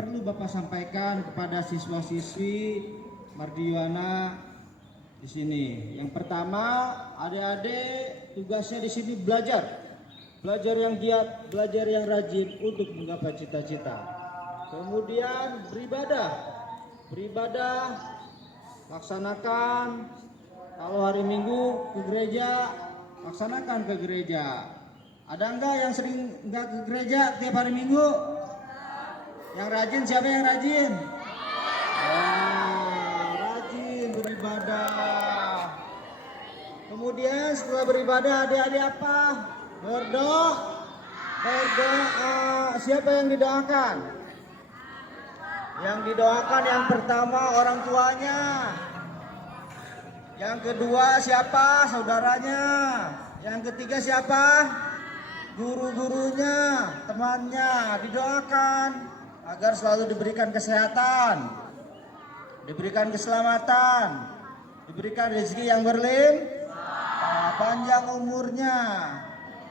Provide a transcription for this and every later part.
perlu Bapak sampaikan kepada siswa-siswi Mardiwana di sini. Yang pertama, adik-adik tugasnya di sini belajar yang giat, belajar yang rajin untuk menggapai cita-cita. Kemudian beribadah, laksanakan. Kalau hari Minggu ke gereja, laksanakan ke gereja. Ada enggak yang sering enggak ke gereja tiap hari Minggu? Yang rajin, siapa yang rajin? Rajin beribadah. Kemudian setelah beribadah, adik-adik apa? Berdoa. Siapa yang didoakan? Yang didoakan yang pertama orang tuanya. Yang kedua siapa? Saudaranya. Yang ketiga siapa? Guru-gurunya, temannya. Didoakan agar selalu diberikan kesehatan, diberikan keselamatan, diberikan rezeki yang berlimpah, panjang umurnya.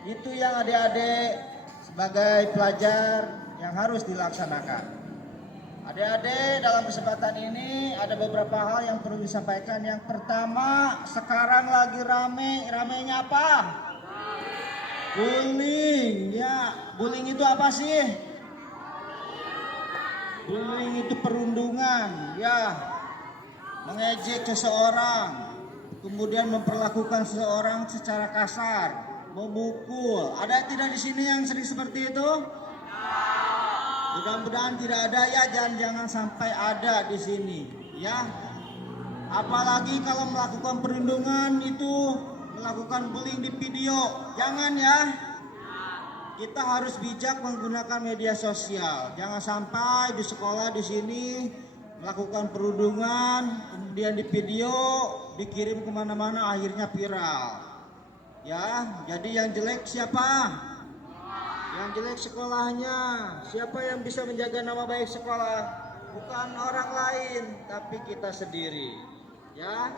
Itu yang adik-adik sebagai pelajar yang harus dilaksanakan. Adik-adik, dalam kesempatan ini ada beberapa hal yang perlu disampaikan. Yang pertama, sekarang lagi ramenya apa? Bullying. Ya, bullying itu apa sih? Bullying itu perundungan, ya, mengejek seseorang, kemudian memperlakukan seseorang secara kasar, memukul. Ada tidak di sini yang sering seperti itu? Mudah-mudahan tidak ada ya, jangan sampai ada di sini, ya. Apalagi kalau melakukan perundungan itu, melakukan bullying di video, jangan ya. Kita harus bijak menggunakan media sosial. Jangan sampai di sekolah di sini melakukan perundungan, kemudian di video, dikirim kemana-mana, akhirnya viral. Ya, jadi yang jelek siapa? Yang jelek sekolahnya. Siapa yang bisa menjaga nama baik sekolah? Bukan orang lain, tapi kita sendiri. Ya,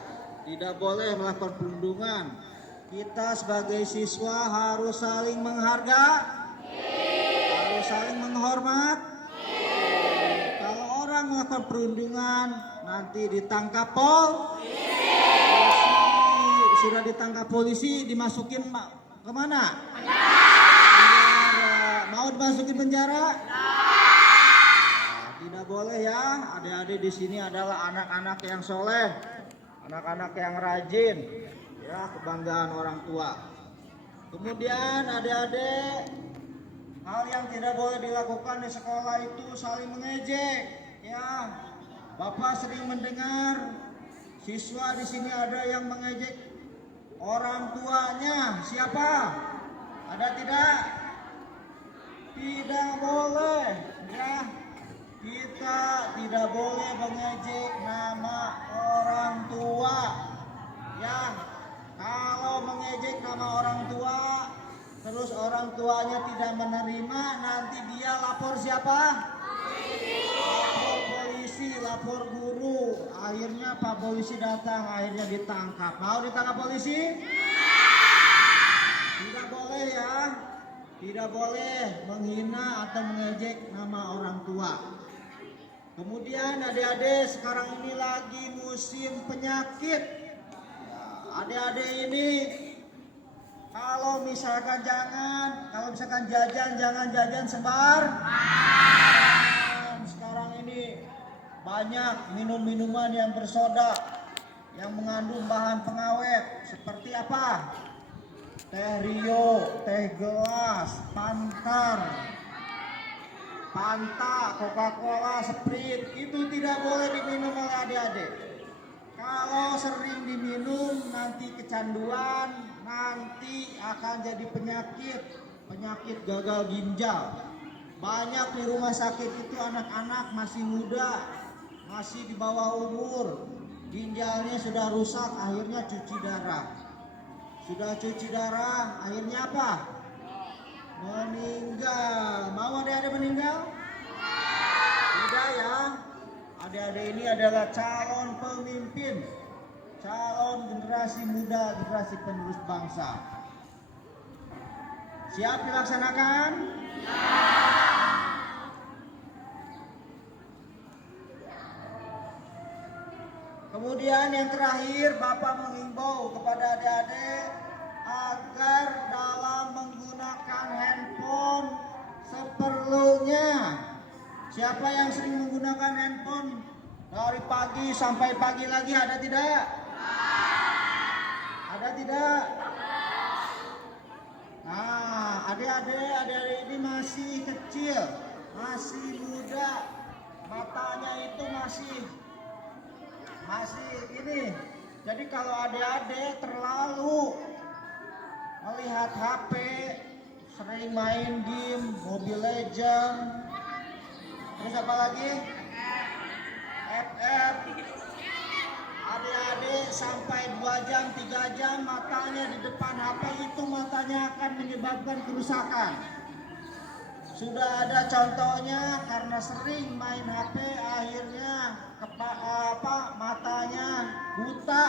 tidak boleh melakukan perundungan. Kita sebagai siswa harus saling menghargai, harus saling menghormat. Kalau orang melakukan perundungan, nanti ditangkap polisi. Sudah ditangkap polisi, dimasukin kemana? Penjara. Mau dimasukin penjara? Tidak boleh ya. Adik-adik di sini adalah anak-anak yang soleh, anak-anak yang rajin. Ya, kebanggaan orang tua. Kemudian adik-adik, hal yang tidak boleh dilakukan di sekolah itu saling mengejek. Ya, Bapak sering mendengar siswa di sini ada yang mengejek orang tuanya. Siapa? Ada tidak? Tidak boleh. Ya, kita tidak boleh mengejek nama orang tua. Ya. Kalau mengejek nama orang tua, terus orang tuanya tidak menerima, nanti dia lapor siapa? Lapor polisi, lapor guru. Akhirnya Pak Polisi datang, akhirnya ditangkap. Mau ditangkap polisi? Tidak boleh ya. Tidak boleh menghina atau mengejek nama orang tua. Kemudian adik-adik, sekarang ini lagi musim penyakit. Adik-adik ini kalau misalkan jajan, jangan jajan sekarang ini banyak minuman yang bersoda yang mengandung bahan pengawet seperti apa? Teh Rio, teh gelas, Fanta, Coca-Cola, Sprite, itu tidak boleh diminum oleh adik-adik. Kalau sering diminum nanti kecanduan, nanti akan jadi penyakit gagal ginjal. Banyak di rumah sakit itu anak-anak masih muda, masih di bawah umur, ginjalnya sudah rusak, akhirnya cuci darah. Sudah cuci darah, akhirnya apa? Meninggal. Mau adik-adik meninggal? Tidak ya. Adik-adik ini adalah calon pemimpin, calon generasi muda, generasi penerus bangsa. Siap dilaksanakan? Kemudian yang terakhir, Bapak mengimbau kepada adik-adik agar dalam menggunakan handphone seperlunya. Siapa yang sering menggunakan handphone dari pagi sampai pagi lagi, ada tidak? Ada tidak? Nah, adik-adik ini masih kecil, masih muda, matanya itu masih ini. Jadi kalau adik-adik terlalu melihat HP, sering main game, Mobile Legends, terus apa lagi? FF. Adik-adik sampai 2 jam, 3 jam matanya di depan HP, itu matanya akan menyebabkan kerusakan. Sudah ada contohnya, karena sering main HP akhirnya matanya buta,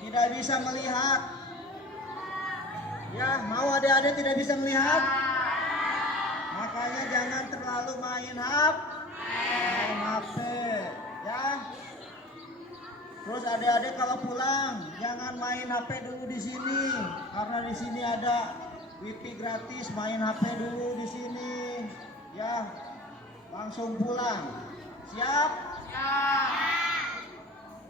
tidak bisa melihat. Ya, mau adik-adik tidak bisa melihat? Makanya jangan terlalu main HP, ya. Terus adik-adik kalau pulang jangan main HP dulu di sini, karena di sini ada wifi gratis, main HP dulu di sini, ya. Langsung pulang. Siap? Siap.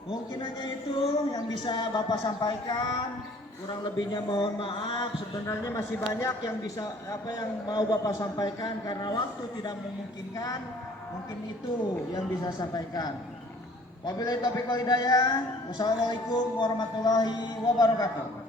Mungkin hanya itu yang bisa Bapak sampaikan. Kurang lebihnya mohon maaf. Sebenarnya masih banyak yang mau Bapak sampaikan, karena waktu tidak memungkinkan. Mungkin itu yang bisa sampaikan. Wabillahi taufiq wal hidayah. Wassalamualaikum warahmatullahi wabarakatuh.